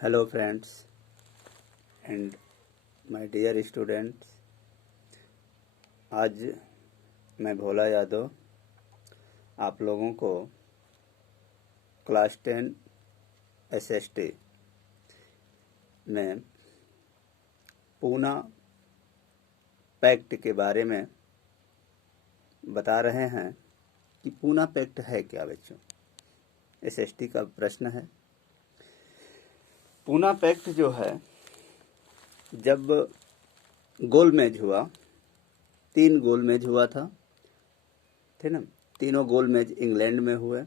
Hello friends and my dear students, आज मैं भोला यादव आप लोगों को क्लास 10 SST में पूना पैक्ट के बारे में बता रहे हैं कि पूना पैक्ट है क्या बच्चों। SST का प्रश्न है। पूना पैक्ट जो है, जब गोलमेज हुआ, 3 गोलमेज हुआ था, थे ना। तीनों गोलमेज इंग्लैंड में हुए।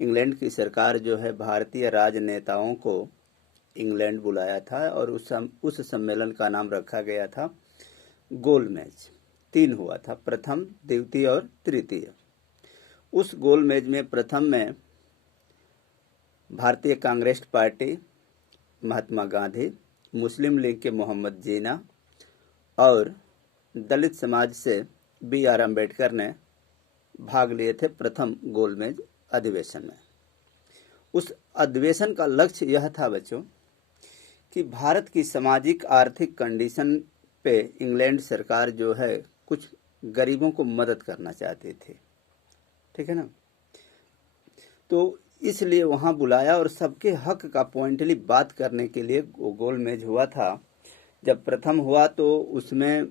इंग्लैंड की सरकार जो है भारतीय राजनेताओं को इंग्लैंड बुलाया था और उस सम्मेलन का नाम रखा गया था गोलमेज। 3 हुआ था, प्रथम, द्वितीय और तृतीय। उस गोलमेज में प्रथम में भारतीय कांग्रेस पार्टी, महात्मा गांधी, मुस्लिम लीग के मोहम्मद जीना और दलित समाज से BR अम्बेडकर ने भाग लिए थे प्रथम गोलमेज अधिवेशन में। उस अधिवेशन का लक्ष्य यह था बच्चों कि भारत की सामाजिक आर्थिक कंडीशन पे इंग्लैंड सरकार जो है कुछ गरीबों को मदद करना चाहती थी, ठीक है ना। तो इसलिए वहां बुलाया और सबके हक का पॉइंटली बात करने के लिए गोलमेज हुआ था। जब प्रथम हुआ तो उसमें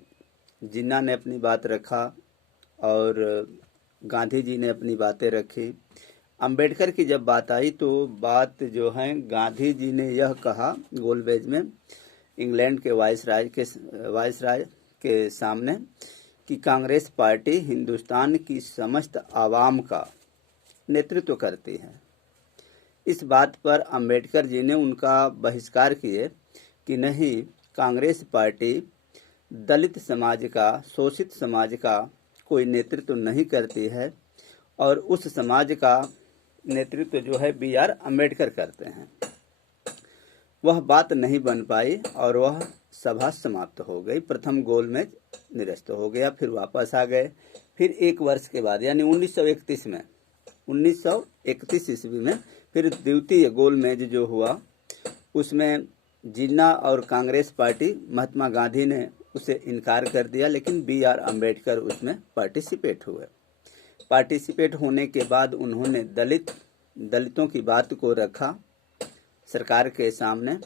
जिन्ना ने अपनी बात रखा और गांधी जी ने अपनी बातें रखी। अंबेडकर की जब बात आई तो बात जो है गांधी जी ने यह कहा गोलमेज में इंग्लैंड के वाइसराय के सामने कि कांग्रेस पार्टी हिंदुस्तान की समस्त आवाम का नेतृत्व करती है। इस बात पर अंबेडकर जी ने उनका बहिष्कार किए कि नहीं, कांग्रेस पार्टी दलित समाज का, शोषित समाज का कोई नेतृत्व नहीं करती है और उस समाज का नेतृत्व जो है BR अम्बेडकर करते हैं। वह बात नहीं बन पाई और वह सभा समाप्त हो गई। प्रथम गोलमेज निरस्त हो गया। फिर वापस आ गए। फिर 1 वर्ष के बाद यानी 1931 ईस्वी में फिर द्वितीय गोलमेज जो हुआ उसमें जिन्ना और कांग्रेस पार्टी, महात्मा गांधी ने उसे इनकार कर दिया, लेकिन BR अम्बेडकर उसमें पार्टिसिपेट हुए। पार्टिसिपेट होने के बाद उन्होंने दलितों की बात को रखा सरकार के सामने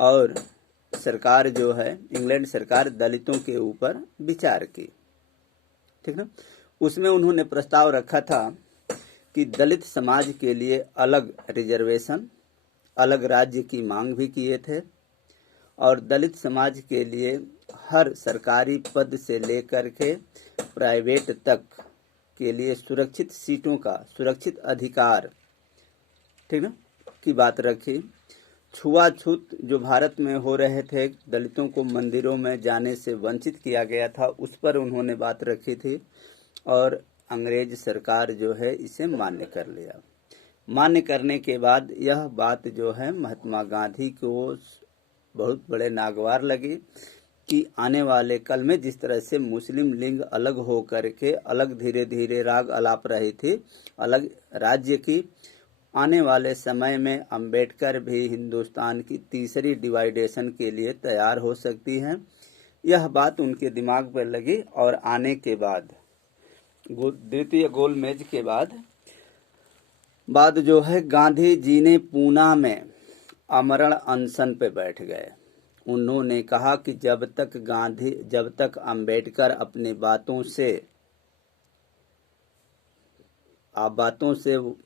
और सरकार जो है इंग्लैंड सरकार दलितों के ऊपर विचार की, ठीक ना। उसमें उन्होंने प्रस्ताव रखा था कि दलित समाज के लिए अलग रिजर्वेशन, अलग राज्य की मांग भी किए थे और दलित समाज के लिए हर सरकारी पद से लेकर के प्राइवेट तक के लिए सुरक्षित सीटों का, सुरक्षित अधिकार, ठीक ना, की बात रखी। छुआछूत जो भारत में हो रहे थे, दलितों को मंदिरों में जाने से वंचित किया गया था, उस पर उन्होंने बात रखी थी और अंग्रेज सरकार जो है इसे मान्य कर लिया। मान्य करने के बाद यह बात जो है महात्मा गांधी को बहुत बड़े नागवार लगी कि आने वाले कल में जिस तरह से मुस्लिम लीग अलग हो करके अलग धीरे धीरे राग अलाप रही थी अलग राज्य की, आने वाले समय में अंबेडकर भी हिंदुस्तान की तीसरी डिवाइडेशन के लिए तैयार हो सकती हैं। यह बात उनके दिमाग पर लगी और आने के बाद द्वितीय गोलमेज के बाद जो है गांधी जी ने पूना में आमरण अनशन पे बैठ गए। उन्होंने कहा कि जब तक अंबेडकर अपनी बातों से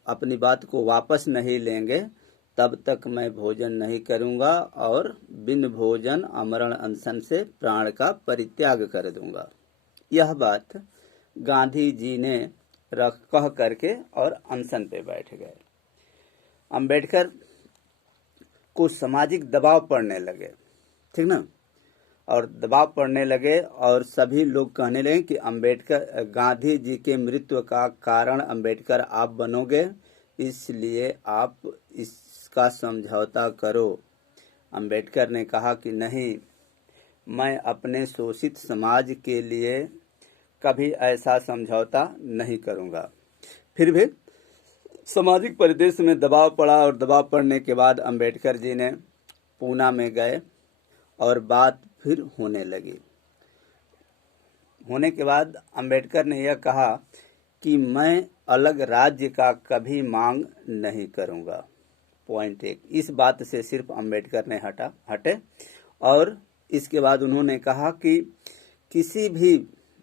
अपनी बात को वापस नहीं लेंगे तब तक मैं भोजन नहीं करूंगा और बिन भोजन आमरण अनशन से प्राण का परित्याग कर दूंगा। यह बात गांधी जी ने कह करके और अनशन पे बैठ गए। अंबेडकर को सामाजिक दबाव पड़ने लगे, ठीक ना, और दबाव पड़ने लगे और सभी लोग कहने लगे कि गांधी जी के मृत्यु का कारण अंबेडकर आप बनोगे, इसलिए आप इसका समझौता करो। अंबेडकर ने कहा कि नहीं, मैं अपने शोषित समाज के लिए कभी ऐसा समझौता नहीं करूंगा। फिर भी सामाजिक परिदृश्य में दबाव पड़ा और दबाव पड़ने के बाद अंबेडकर जी ने पूना में गए और बात फिर होने लगी। होने के बाद अंबेडकर ने यह कहा कि मैं अलग राज्य का कभी मांग नहीं करूंगा। पॉइंट 1, इस बात से सिर्फ अंबेडकर ने हटे और इसके बाद उन्होंने कहा कि किसी भी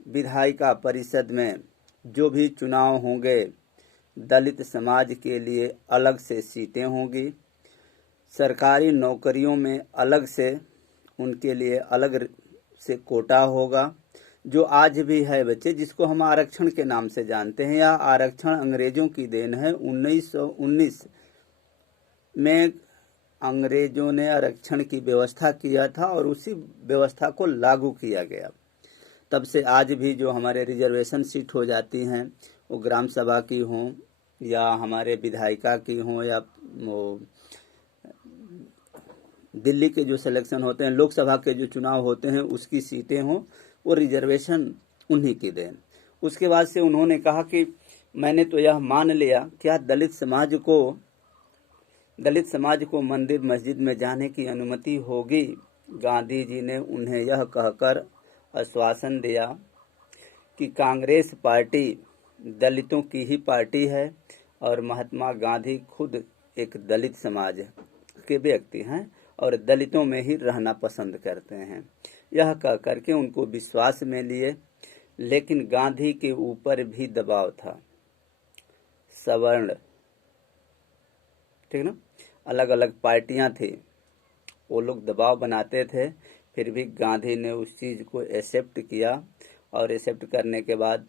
विधायिका परिषद में जो भी चुनाव होंगे दलित समाज के लिए अलग से सीटें होंगी, सरकारी नौकरियों में अलग से उनके लिए अलग से कोटा होगा। जो आज भी है बच्चे, जिसको हम आरक्षण के नाम से जानते हैं, या आरक्षण अंग्रेजों की देन है। 1919 में अंग्रेजों ने आरक्षण की व्यवस्था किया था और उसी व्यवस्था को लागू किया गया। तब से आज भी जो हमारे रिजर्वेशन सीट हो जाती हैं, वो ग्राम सभा की हों या हमारे विधायिका की हों या वो दिल्ली के जो सिलेक्शन होते हैं, लोकसभा के जो चुनाव होते हैं उसकी सीटें हों, वो रिजर्वेशन उन्हीं की देन। उसके बाद से उन्होंने कहा कि मैंने तो यह मान लिया, क्या दलित समाज को मंदिर मस्जिद में जाने की अनुमति होगी? गांधी जी ने उन्हें यह कहकर आश्वासन दिया कि कांग्रेस पार्टी दलितों की ही पार्टी है और महात्मा गांधी खुद एक दलित समाज के व्यक्ति हैं और दलितों में ही रहना पसंद करते हैं। यह कह करके उनको विश्वास में लिए, लेकिन गांधी के ऊपर भी दबाव था। सवर्ण, ठीक ना, अलग अलग पार्टियां थी, वो लोग दबाव बनाते थे, फिर भी गांधी ने उस चीज़ को एक्सेप्ट किया और एक्सेप्ट करने के बाद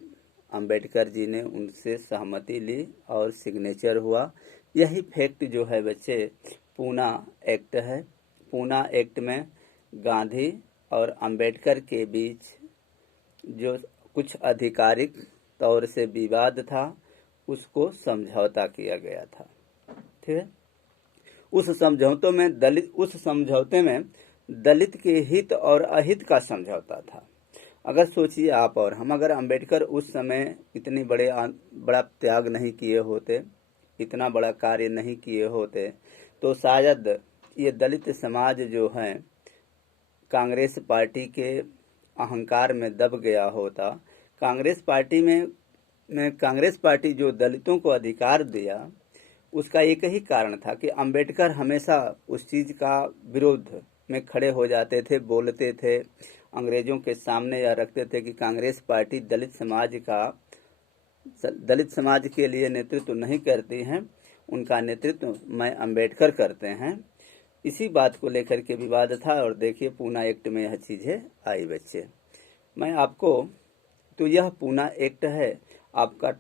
अंबेडकर जी ने उनसे सहमति ली और सिग्नेचर हुआ। यही फैक्ट जो है बच्चे पूना एक्ट है। पूना एक्ट में गांधी और अंबेडकर के बीच जो कुछ आधिकारिक तौर से विवाद था उसको समझौता किया गया था, ठीक है। उस समझौते में दलित के हित और अहित का समझौता था। अगर सोचिए आप और हम, अगर अंबेडकर उस समय इतनी बड़ा त्याग नहीं किए होते, इतना बड़ा कार्य नहीं किए होते, तो शायद ये दलित समाज जो है कांग्रेस पार्टी के अहंकार में दब गया होता। कांग्रेस पार्टी जो दलितों को अधिकार दिया, उसका एक ही कारण था कि अंबेडकर हमेशा उस चीज़ का विरोध में खड़े हो जाते थे, बोलते थे, अंग्रेजों के सामने यह रखते थे कि कांग्रेस पार्टी दलित समाज के लिए नेतृत्व नहीं करती हैं, उनका नेतृत्व मैं अंबेडकर करते हैं। इसी बात को लेकर के विवाद था और देखिए पूना एक्ट में यह चीज़ें आई बच्चे। मैं आपको, तो यह पूना एक्ट है, आपका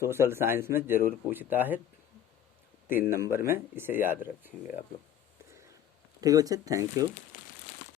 सोशल साइंस में ज़रूर पूछता है 3 नंबर में, इसे याद रखेंगे आप लोग, ठीक है बच्चे। Thank you.